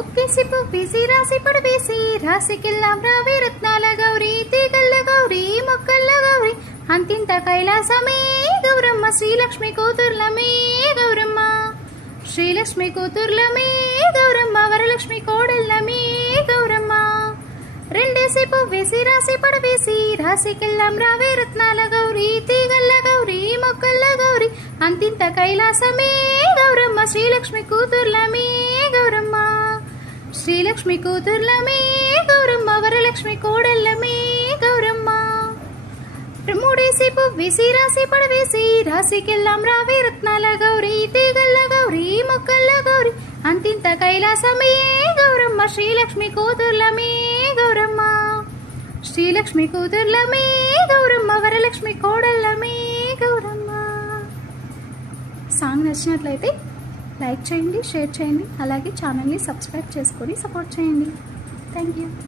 ఒక్కేసి పువ్వేసి రాసి పడవేసి రాసికెళ్ళాం రావే రత్నాల గౌరీ తీగల్ల గౌరీ మొక్కల్ల గౌరీ అంతింత కైలాసమే గౌరమ్మ శ్రీలక్ష్మి కూతుర్లమే గౌరమ్మ శ్రీలక్ష్మి కూతుర్లమే గౌరమ్మ వరలక్ష్మి కోడళ్ళమే గౌరమ్మ రెండేసి పువ్వేసి రాసి పడవేసి రాసికెళ్ళాం రావే రత్నాల గౌరీ తీగల్ల గౌరీ మొక్కల్ల గౌరీ అంతింత కైలాసమే గౌరమ్మ శ్రీలక్ష్మి కూతుర్లమే గౌరమ్మ శ్రీలక్ష్మి కూతుర్లమే గౌరమ్మ వరలక్ష్మి కోడళ్ళమే గౌరమ్మ మూడేసి పువ్వేసి రాసి పడవేసి రాసికెళ్ళాం రావే రత్నాల గౌరీ తీగల్ల గౌరీ మొక్కల్ల గౌరీ అంతింత కైలాసమే గౌరమ్మ శ్రీలక్ష్మి కూతుర్లమే గౌరమ్మ శ్రీలక్ష్మి కూతుర్లమే గౌరమ్మ వరలక్ష్మి కోడళ్ళమే గౌరమ్మ. సాంగ్ నచ్చినట్లయితే లైక్ చేయండి, షేర్ చేయండి, అలాగే ఛానల్ని సబ్స్క్రైబ్ చేసుకొని సపోర్ట్ చేయండి. Thank you.